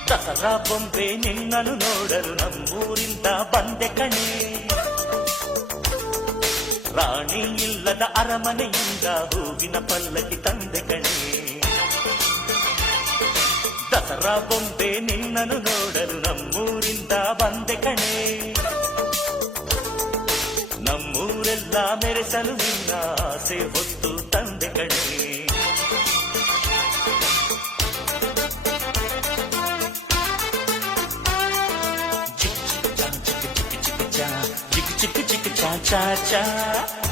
ದಸರಾ ಬೊಂಬೆ ನಿನ್ನನ್ನು ನೋಡಲು ನಮ್ಮೂರಿಂದ ಬಂದೆ ಕಣೆ. ರಾಣಿ ಇಲ್ಲದ ಅರಮನೆಯಿಂದ ಹೂವಿನ ಪಲ್ಲಕ್ಕಿ ತಂದೆ ಕಣೆ. ದಸರಾ ಬೊಂಬೆ ನಿನ್ನನ್ನು ನೋಡಲು ನಮ್ಮೂರಿಂದ ಬಂದೆ ಕಣೆ. ನಮ್ಮೂರೆಲ್ಲ ಮೆರೆಸಲು ನಿನ್ನ ಆಸೆ ಹೊತ್ತು ತಂದೆ ಕಣೆ. ಚಿಕ್ಕ ಚಿಕ್ಕ ಚಾ ಚಾ ಚಾ